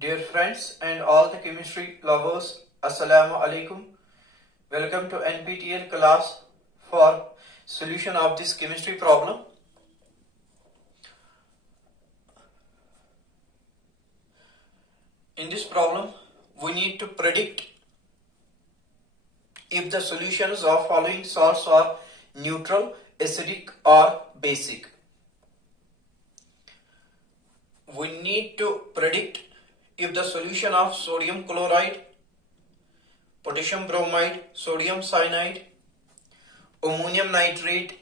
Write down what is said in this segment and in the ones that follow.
Dear friends and all the chemistry lovers, Assalamu alaikum. Welcome to NPTEL class for solution of this chemistry problem. In this problem, we need to predict if the solutions of following salts are neutral, acidic or basic. We need to predict if the solution of sodium chloride, potassium bromide, sodium cyanide, ammonium nitrate,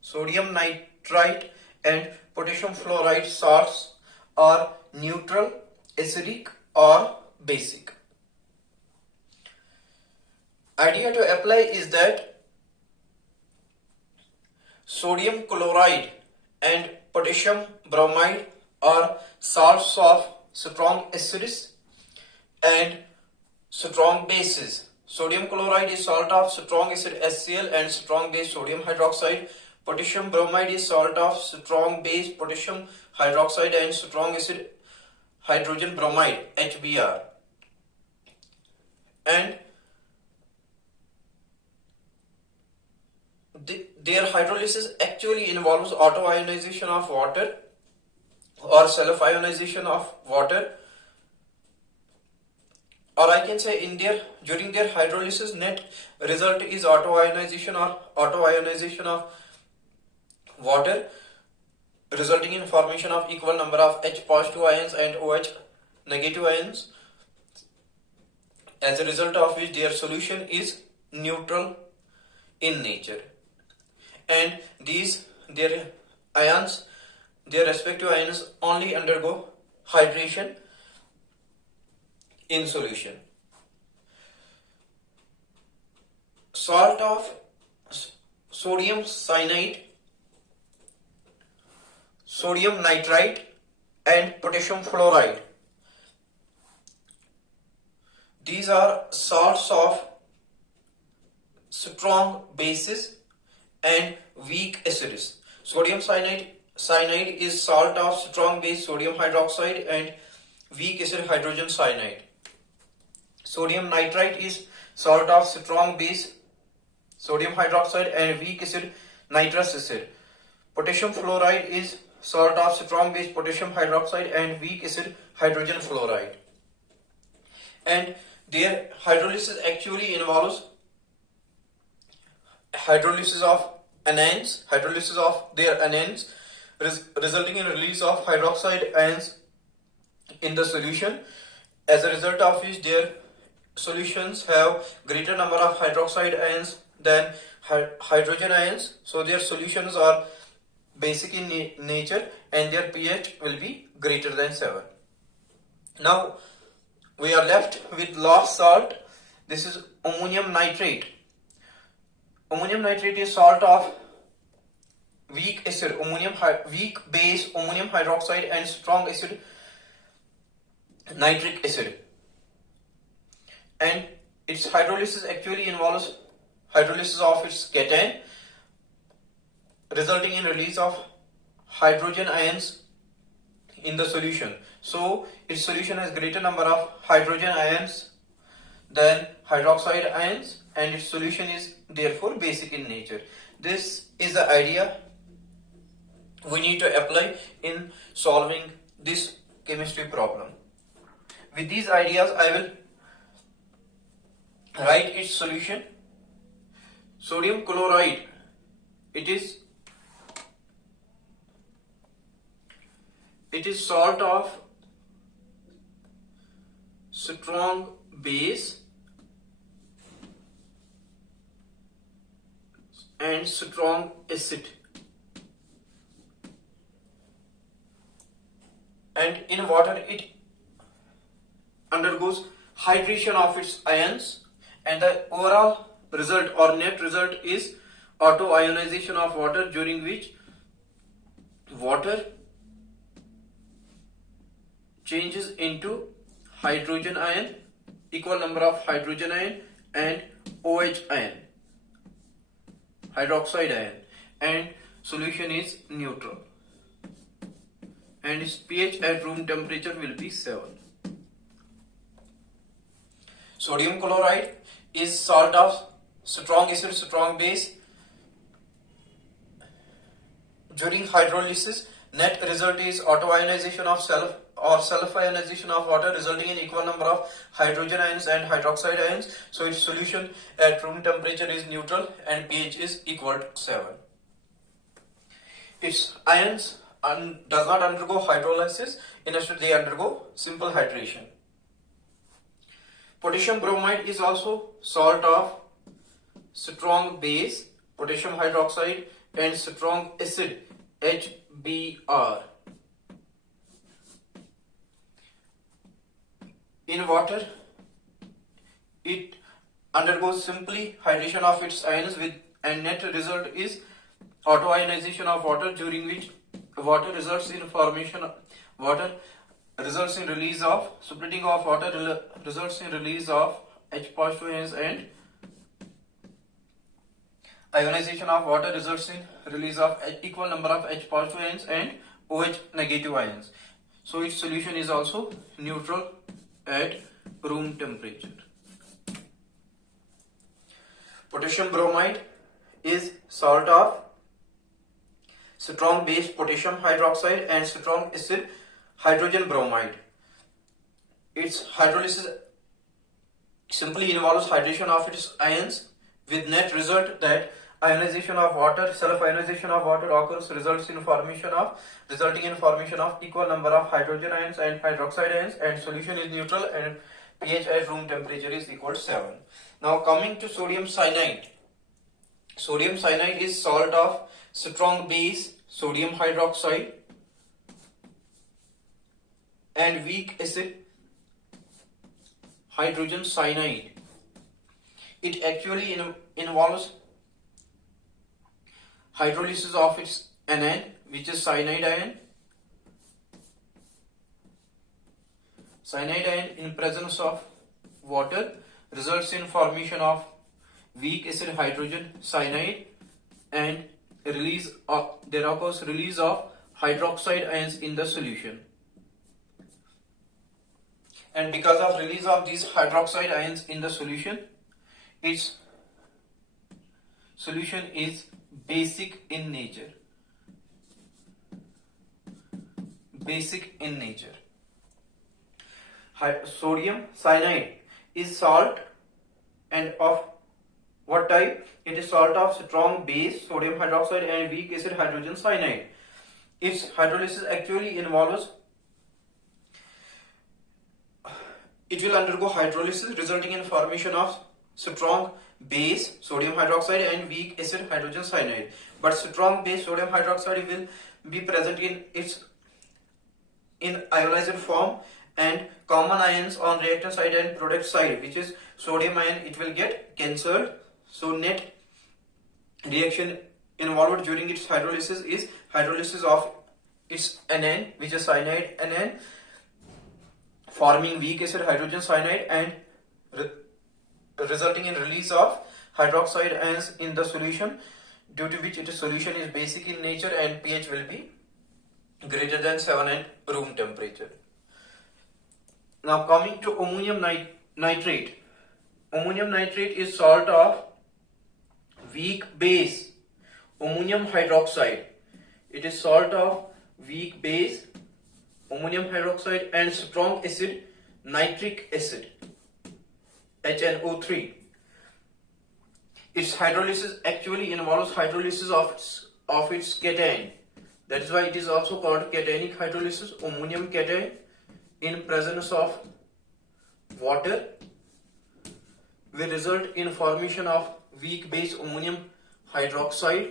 sodium nitrite and potassium fluoride salts are neutral, acidic or basic. Idea to apply is that sodium chloride and potassium bromide are salts of strong acids and strong bases. Sodium chloride is salt of strong acid HCl and strong base sodium hydroxide. Potassium bromide is salt of strong base potassium hydroxide and strong acid hydrogen bromide HBr. And their hydrolysis actually involves autoionization of water or self-ionization of water, or I can say during their hydrolysis net result is autoionization of water, resulting in formation of equal number of H positive ions and OH negative ions, as a result of which their solution is neutral in nature, and their respective ions only undergo hydration in solution. Salt of sodium cyanide, sodium nitrite and potassium fluoride. These are salts of strong bases and weak acids. Sodium cyanide is salt of strong base sodium hydroxide and weak acid hydrogen cyanide. Sodium nitrite is salt of strong base sodium hydroxide and weak acid nitrous acid. Potassium fluoride is salt of strong base potassium hydroxide and weak acid hydrogen fluoride. And their hydrolysis actually involves hydrolysis of their anions, resulting in release of hydroxide ions in the solution, as a result of which their solutions have greater number of hydroxide ions than hydrogen ions, so their solutions are basic in nature and their pH will be greater than 7. Now we are left with last salt. This is ammonium nitrate. Ammonium nitrate is salt of weak acid weak base ammonium hydroxide and strong acid nitric acid, and its hydrolysis actually involves hydrolysis of its cation, resulting in release of hydrogen ions in the solution. So its solution has greater number of hydrogen ions than hydroxide ions, and its solution is therefore basic in nature. This is the idea we need to apply in solving this chemistry problem. With these ideas, I will write its solution. Sodium chloride, it is salt of strong base and strong acid, and in water it undergoes hydration of its ions, and the overall result or net result is autoionization of water, during which water changes into hydrogen ion, equal number of hydrogen ion and OH ion, hydroxide ion, and solution is neutral, and its pH at room temperature will be 7. Sodium chloride is salt of strong acid, strong base. During hydrolysis, net result is autoionization of self or self-ionization of water, resulting in equal number of hydrogen ions and hydroxide ions. So its solution at room temperature is neutral and pH is equal to 7. Its ions does not undergo hydrolysis, instead they undergo simple hydration. Potassium bromide is also salt of strong base, potassium hydroxide, and strong acid, HBr. In water, it undergoes simply hydration of its ions with, and net result is autoionization of water, during which water results in formation of water results in release of splitting of water results in release of H positive ions, and ionization of water results in release of equal number of H positive ions and OH negative ions. So its solution is also neutral at room temperature. Potassium bromide is salt of strong base, potassium hydroxide, and strong acid, hydrogen bromide. Its hydrolysis simply involves hydration of its ions, with net result that ionization of water, self-ionization of water occurs, resulting in formation of equal number of hydrogen ions and hydroxide ions, and solution is neutral and pH at room temperature is equal to 7. Now coming to sodium cyanide. Sodium cyanide is salt of strong base, sodium hydroxide, and weak acid, hydrogen cyanide. It actually involves hydrolysis of its anion, which is cyanide ion. Cyanide ion in presence of water results in formation of weak acid hydrogen cyanide, and there occurs release of hydroxide ions in the solution. And because of release of these hydroxide ions in the solution, its solution is basic in nature. Basic in nature. Sodium cyanide is salt, and of what type? It is salt of strong base, sodium hydroxide, and weak acid, hydrogen cyanide. Its hydrolysis actually involves, it will undergo hydrolysis resulting in formation of strong base, sodium hydroxide, and weak acid, hydrogen cyanide. But strong base, sodium hydroxide, will be present in ionized form, and common ions on reactant side and product side, which is sodium ion, it will get cancelled. So net reaction involved during its hydrolysis is hydrolysis of its anion, which is cyanide anion, forming weak acid hydrogen cyanide, and resulting in release of hydroxide ions in the solution, due to which its solution is basic in nature and pH will be greater than 7 at room temperature. Now coming to ammonium nitrate. Ammonium nitrate is salt of weak base, ammonium hydroxide. It is salt of weak base, ammonium hydroxide, and strong acid, nitric acid, HNO3. Its hydrolysis actually involves hydrolysis of its cation. That is why it is also called cationic hydrolysis. Ammonium cation in presence of water will result in formation of weak base, ammonium hydroxide,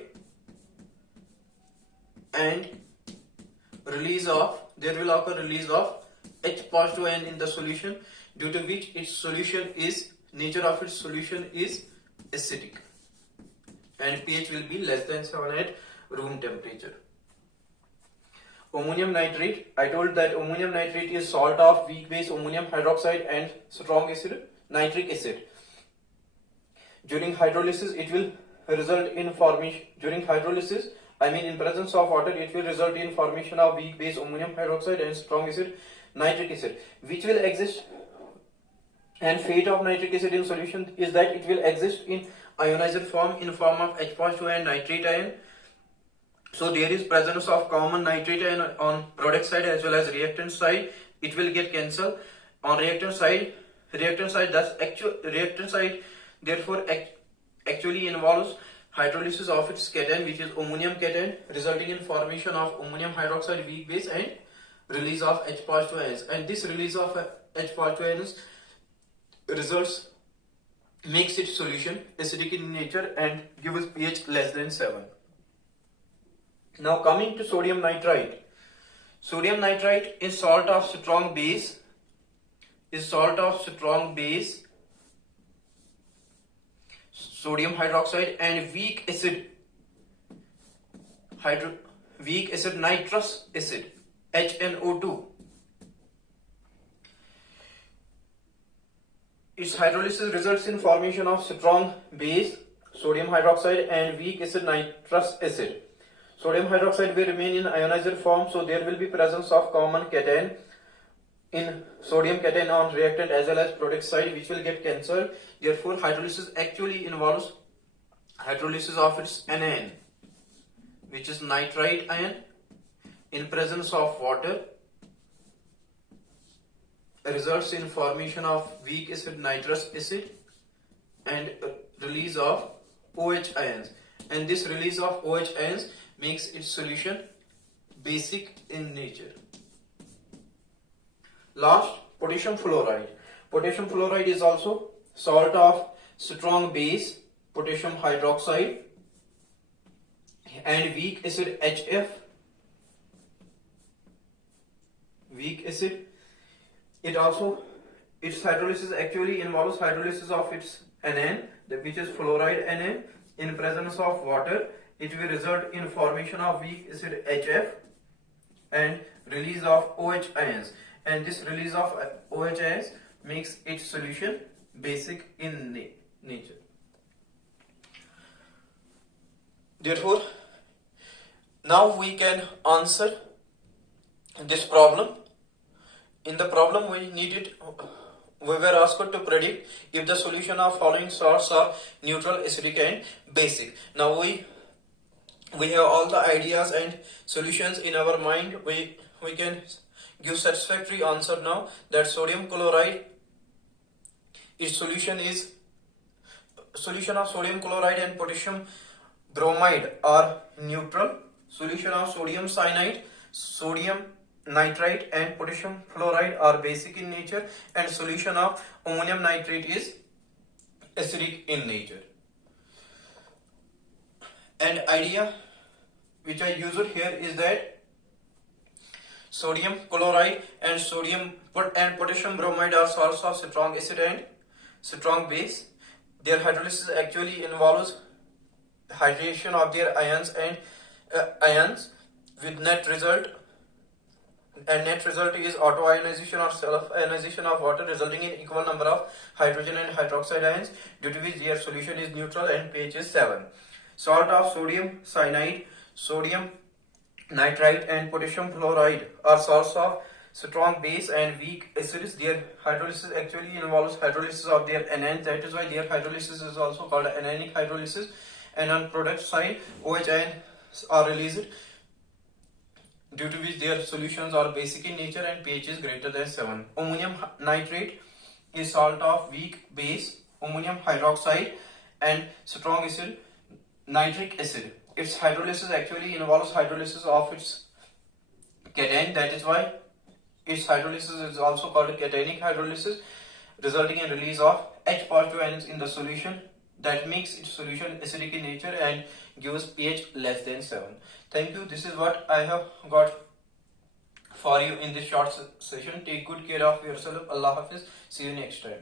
and there will occur release of H positive ion in the solution, due to which its nature of its solution is acidic, and pH will be less than 7 at room temperature. Ammonium nitrate, I told that ammonium nitrate is salt of weak base, ammonium hydroxide, and strong acid, nitric acid. During hydrolysis, it will result in formation, in presence of water, it will result in formation of weak base, ammonium hydroxide, and strong acid, nitric acid, which will exist And fate of nitric acid in solution is that it will exist in ionized form in form of H positive and nitrate ion. So there is presence of common nitrate ion on product side as well as reactant side. It will get cancelled on reactant side. Reactant side therefore actually involves hydrolysis of its cation, which is ammonium cation, resulting in formation of ammonium hydroxide weak base and release of H positive ions. And this release of H positive ions makes its solution acidic in nature and gives pH less than 7. Now coming to sodium nitrite. Sodium nitrite is salt of strong base. Sodium hydroxide and weak acid nitrous acid HNO2. Its hydrolysis results in formation of strong base sodium hydroxide and weak acid nitrous acid. Sodium hydroxide will remain in ionized form, so there will be presence of common cation in sodium cation on reactant as well as product side, which will get cancelled. Therefore, hydrolysis actually involves hydrolysis of its anion, which is nitrite ion, in presence of water, results in formation of weak acid nitrous acid and release of OH ions. And this release of OH ions makes its solution basic in nature. Last, potassium fluoride. Potassium fluoride is also salt of strong base potassium hydroxide and weak acid HF. Weak acid. Its hydrolysis actually involves hydrolysis of its anion, which is fluoride anion, in presence of water. It will result in formation of weak acid HF and release of OH ions. And this release of OH ions makes its solution basic in nature. Therefore, now we can answer this problem. In the problem we were asked to predict if the solution of following salts are neutral, acidic and basic. Now we have all the ideas and solutions in our mind. We can give satisfactory answer now that sodium chloride, its solution of sodium chloride and potassium bromide are neutral. Solution of sodium cyanide, sodium nitrite and potassium fluoride are basic in nature, and solution of ammonium nitrate is acidic in nature. And idea which I used here is that sodium chloride and potassium bromide are salts of strong acid and strong base. Their hydrolysis actually involves hydration of their ions with net result is autoionization or self-ionization of water, resulting in equal number of hydrogen and hydroxide ions, due to which their solution is neutral and pH is 7. Salt of sodium cyanide, sodium nitrite and potassium fluoride are salts of strong base and weak acids. Their hydrolysis actually involves hydrolysis of their anions. That is why their hydrolysis is also called Ionic Hydrolysis. And on product side, OH ions are released, due to which their solutions are basic in nature and pH is greater than 7. Ammonium nitrate is salt of weak base ammonium hydroxide and strong acid nitric acid. Its hydrolysis actually involves hydrolysis of its cation. That is why its hydrolysis is also called cationic hydrolysis, resulting in release of H positive ions in the solution. That makes its solution acidic in nature and gives pH less than 7. Thank you. This is what I have got for you in this short session. Take good care of yourself. Allah Hafiz. See you next time.